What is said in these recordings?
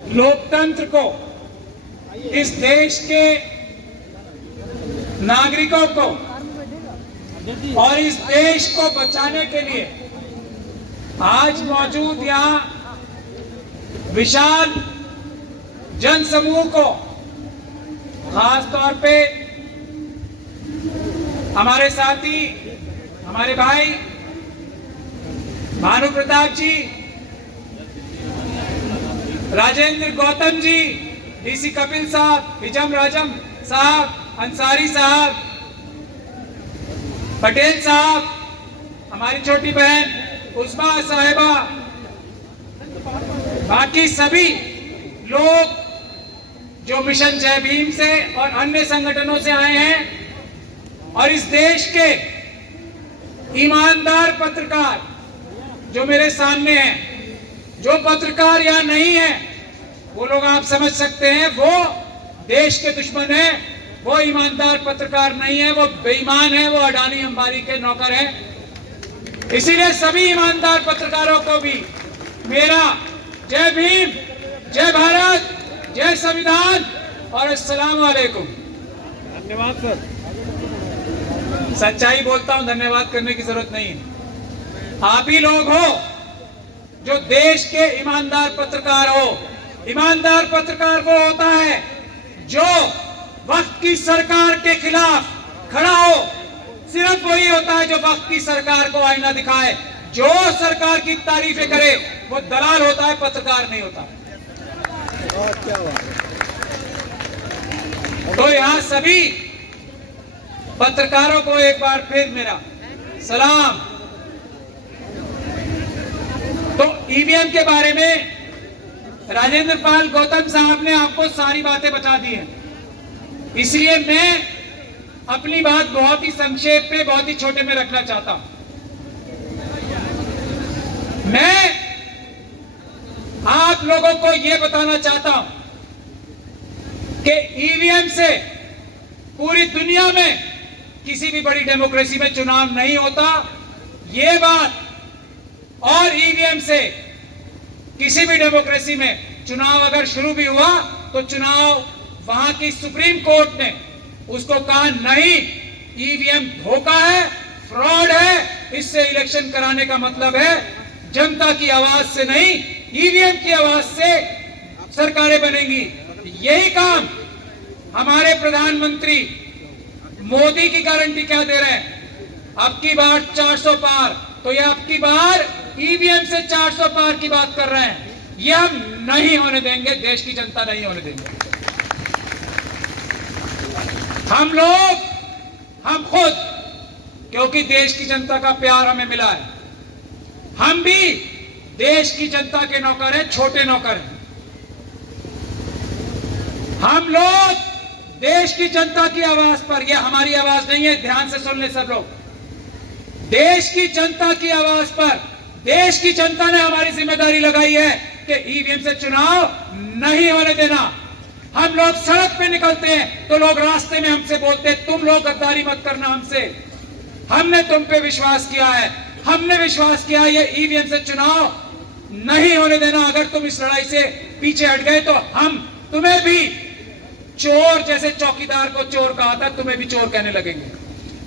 लोकतंत्र को, इस देश के नागरिकों को और इस देश को बचाने के लिए आज मौजूद यहाँ विशाल जनसमूह को, खास तौर पे हमारे साथी, हमारे भाई भानु प्रताप जी, राजेंद्र गौतम जी, डीसी कपिल साहब, हिजम राजम साहब, अंसारी साहब, पटेल साहब, हमारी छोटी बहन उस्मा साहिबा, बाकी सभी लोग जो मिशन जय भीम से और अन्य संगठनों से आए हैं और इस देश के ईमानदार पत्रकार जो मेरे सामने हैं, जो पत्रकार यहाँ नहीं है वो लोग आप समझ सकते हैं वो देश के दुश्मन है, वो ईमानदार पत्रकार नहीं है, वो बेईमान है, वो अडानी अंबानी के नौकर है। इसीलिए सभी ईमानदार पत्रकारों को भी मेरा जय भीम, जय भारत, जय संविधान और अस्सलाम वालेकुम। धन्यवाद सर। सच्चाई बोलता हूं, धन्यवाद करने की जरूरत नहीं है। आप ही लोग हो जो देश के ईमानदार पत्रकार हो। ईमानदार पत्रकार वो होता है जो वक्त की सरकार के खिलाफ खड़ा हो। सिर्फ वही होता है जो वक्त की सरकार को आईना दिखाए, जो सरकार की तारीफें करे वो दलाल होता है, पत्रकार नहीं होता। तो यहां सभी पत्रकारों को एक बार फिर मेरा सलाम। तो ईवीएम के बारे में राजेंद्र पाल गौतम साहब ने आपको सारी बातें बता दी हैं, इसलिए मैं अपनी बात बहुत ही संक्षेप पे, बहुत ही छोटे में रखना चाहता हूं। मैं आप लोगों को यह बताना चाहता हूं कि ईवीएम से पूरी दुनिया में किसी भी बड़ी डेमोक्रेसी में चुनाव नहीं होता, ये बात, और ईवीएम से किसी भी डेमोक्रेसी में चुनाव अगर शुरू भी हुआ तो चुनाव वहां की सुप्रीम कोर्ट ने उसको कहा नहीं, ईवीएम धोखा है, फ्रॉड है, इससे इलेक्शन कराने का मतलब है जनता की आवाज से नहीं, ईवीएम की आवाज से सरकारें बनेंगी। यही काम हमारे प्रधानमंत्री मोदी की गारंटी क्या दे रहे हैं? अब की बार 400 पार, तो ये अब की बार ईवीएम से 400 पार की बात कर रहे हैं। ये हम नहीं होने देंगे, देश की जनता नहीं होने देंगे। हम लोग, हम खुद, क्योंकि देश की जनता का प्यार हमें मिला है, हम भी देश की जनता के नौकर हैं, छोटे नौकर हैं। हम लोग देश की जनता की आवाज पर, यह हमारी आवाज नहीं है, ध्यान से सुन ले सब लोग, देश की जनता की आवाज पर देश की जनता ने हमारी जिम्मेदारी लगाई है कि ईवीएम से चुनाव नहीं होने देना। हम लोग सड़क पे निकलते हैं तो लोग रास्ते में हमसे बोलते हैं तुम लोग गद्दारी मत करना हमसे, हमने तुम पे विश्वास किया है, हमने विश्वास किया ये ईवीएम से चुनाव नहीं होने देना। अगर तुम इस लड़ाई से पीछे हट गए तो हम तुम्हें भी चोर, जैसे चौकीदार को चोर कहा था, तुम्हें भी चोर कहने लगेंगे।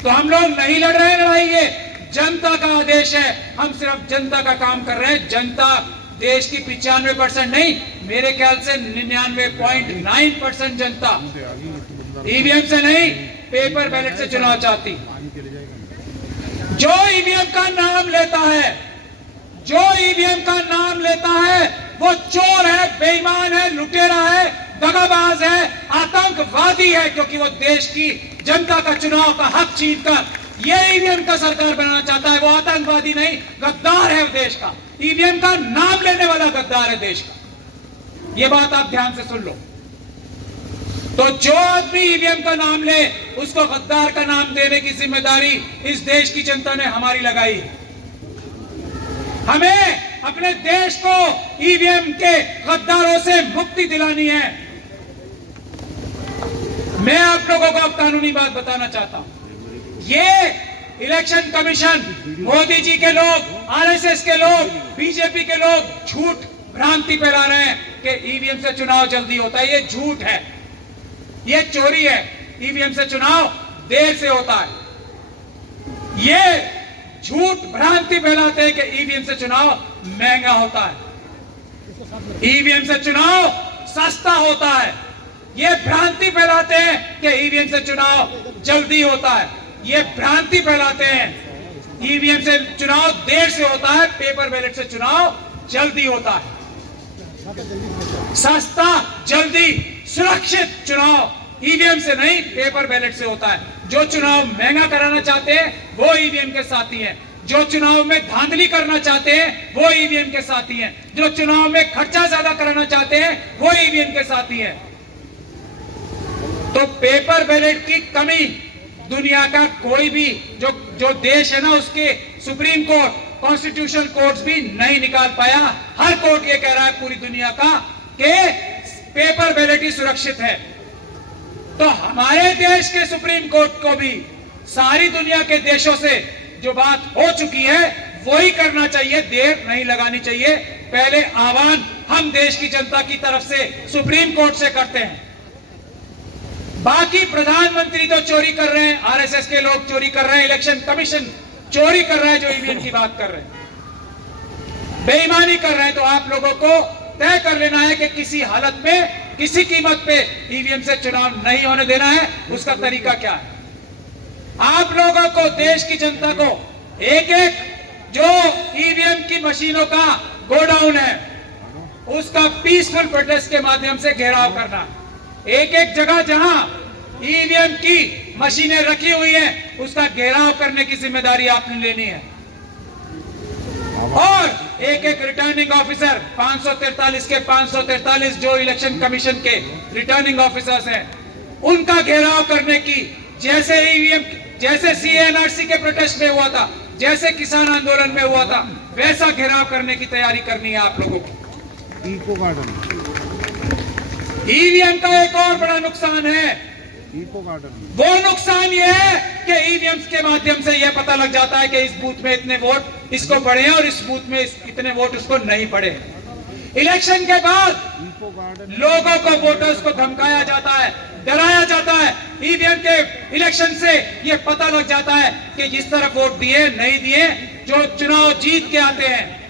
तो हम लोग नहीं लड़ रहे लड़ाई, ये जनता का आदेश है, हम सिर्फ जनता का काम कर रहे हैं। जनता देश की 95% नहीं, मेरे ख्याल से 99.9% जनता ईवीएम से नहीं, पेपर बैलेट से चुनाव चाहती। जो ईवीएम का नाम लेता है, जो ईवीएम का नाम लेता है वो चोर है, बेईमान है, लुटेरा है, दगाबाज है, आतंकवादी है, क्योंकि वो देश की जनता का चुनाव का हक छीनकर ये ईवीएम का सरकार बनाना चाहता है। वो आतंकवादी नहीं, गद्दार है देश का, ईवीएम का नाम लेने वाला गद्दार है देश का। ये बात आप ध्यान से सुन लो। तो जो आदमी ईवीएम का नाम ले उसको गद्दार का नाम देने की जिम्मेदारी इस देश की जनता ने हमारी लगाई है। हमें अपने देश को ईवीएम के गद्दारों से मुक्ति दिलानी है। मैं आप लोगों को अब कानूनी बात बताना चाहता हूं। ये इलेक्शन कमीशन, मोदी जी के लोग, आरएसएस के लोग, बीजेपी के लोग झूठ भ्रांति फैला रहे हैं। कि ईवीएम से चुनाव जल्दी होता है, ये झूठ है, ये चोरी है। ईवीएम से चुनाव देर से होता है। ये झूठ भ्रांति फैलाते हैं कि ईवीएम से चुनाव महंगा होता है, ईवीएम से चुनाव सस्ता होता है। ये भ्रांति फैलाते हैं कि ईवीएम से चुनाव जल्दी होता है, ये भ्रांति फैलाते हैं। ईवीएम से चुनाव देर से होता है, पेपर बैलेट से चुनाव जल्दी होता है। सस्ता, जल्दी, सुरक्षित चुनाव ईवीएम से नहीं, पेपर बैलेट से होता है। जो चुनाव महंगा कराना चाहते हैं वो ईवीएम के साथी हैं, जो चुनाव में धांधली करना चाहते हैं वो ईवीएम के साथी हैं, जो चुनाव में खर्चा ज्यादा कराना चाहते हैं वो ईवीएम के साथी हैं। तो पेपर बैलेट की कमी दुनिया का कोई भी जो देश है ना, उसके सुप्रीम कोर्ट, कॉन्स्टिट्यूशनल कोर्ट्स भी नहीं निकाल पाया। हर कोर्ट ये कह रहा है पूरी दुनिया का कि पेपर बैलेट ही सुरक्षित है। तो हमारे देश के सुप्रीम कोर्ट को भी सारी दुनिया के देशों से जो बात हो चुकी है वही करना चाहिए, देर नहीं लगानी चाहिए। पहले आह्वान हम देश की जनता की तरफ से सुप्रीम कोर्ट से करते हैं। बाकी प्रधानमंत्री तो चोरी कर रहे हैं, आरएसएस के लोग चोरी कर रहे हैं, इलेक्शन कमीशन चोरी कर रहा है, जो ईवीएम की बात कर रहे हैं, बेईमानी कर रहे हैं। तो आप लोगों को तय कर लेना है कि किसी हालत में, किसी कीमत पे ईवीएम से चुनाव नहीं होने देना है। उसका तरीका क्या है? आप लोगों को, देश की जनता को, एक एक जो ईवीएम की मशीनों का गोडाउन है उसका पीसफुल प्रोटेस्ट के माध्यम से घेराव करना। एक एक जगह जहां ईवीएम की मशीनें रखी हुई हैं उसका घेराव करने की जिम्मेदारी आपने लेनी है। और एक एक रिटर्निंग ऑफिसर, 543 के 543 जो इलेक्शन कमीशन के रिटर्निंग ऑफिसर्स हैं, उनका घेराव करने की, जैसे ईवीएम, जैसे सीएनआरसी के प्रोटेस्ट में हुआ था, जैसे किसान आंदोलन में हुआ था, वैसा घेराव करने की तैयारी करनी है आप लोगों को। इको गार्डन, ईवीएम का एक और बड़ा नुकसान है, इको गार्डन, वो नुकसान ये है कि ईवीएम के माध्यम से यह पता लग जाता है कि इस बूथ में इतने वोट इसको पड़े हैं और इस बूथ में इतने वोट उसको नहीं पड़े। इलेक्शन के बाद इको गार्डन, लोगों को, वोटर्स को धमकाया जाता है, डराया जाता है। ईवीएम के इलेक्शन से यह पता लग जाता है कि जिस तरफ वोट दिए नहीं दिए, जो चुनाव जीत के आते हैं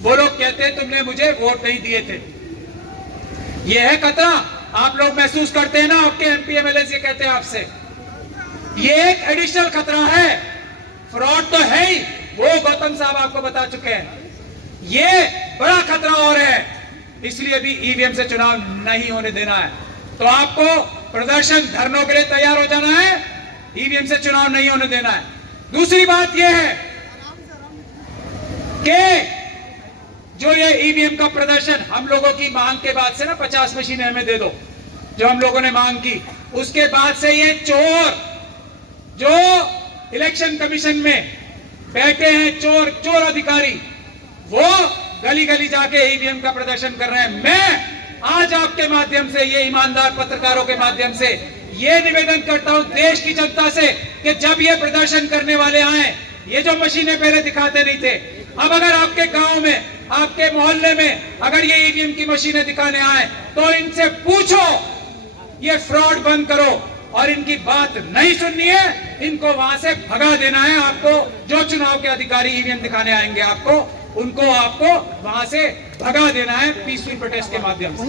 वो लोग कहते हैं तुमने मुझे वोट नहीं दिए थे। यह है खतरा, आप लोग महसूस करते हैं ना, आपके एमपी एमएलए ये कहते हैं आपसे। ये एक एडिशनल खतरा है, फ्रॉड तो है ही, वो गौतम साहब आपको बता चुके हैं। ये बड़ा खतरा और है, इसलिए भी ईवीएम से चुनाव नहीं होने देना है। तो आपको प्रदर्शन, धरनों के लिए तैयार हो जाना है, ईवीएम से चुनाव नहीं होने देना है। दूसरी बात यह है कि जो ये ईवीएम का प्रदर्शन, हम लोगों की मांग के बाद से ना 50 मशीनें हमें दे दो, जो हम लोगों ने मांग की, उसके बाद से ये चोर जो इलेक्शन कमीशन में बैठे हैं, चोर अधिकारी, वो गली गली जाके ईवीएम का प्रदर्शन कर रहे हैं। मैं आज आपके माध्यम से, ये ईमानदार पत्रकारों के माध्यम से ये निवेदन करता हूं देश की जनता से कि जब ये प्रदर्शन करने वाले आए, ये जो मशीनें पहले दिखाते नहीं थे, अब अगर आपके गांव में, आपके मोहल्ले में अगर ये ईवीएम की मशीनें दिखाने आए तो इनसे पूछो, ये फ्रॉड बंद करो, और इनकी बात नहीं सुननी है, इनको वहां से भगा देना है। आपको जो चुनाव के अधिकारी ईवीएम दिखाने आएंगे आपको वहां से भगा देना है पीसफुल प्रोटेस्ट के माध्यम से।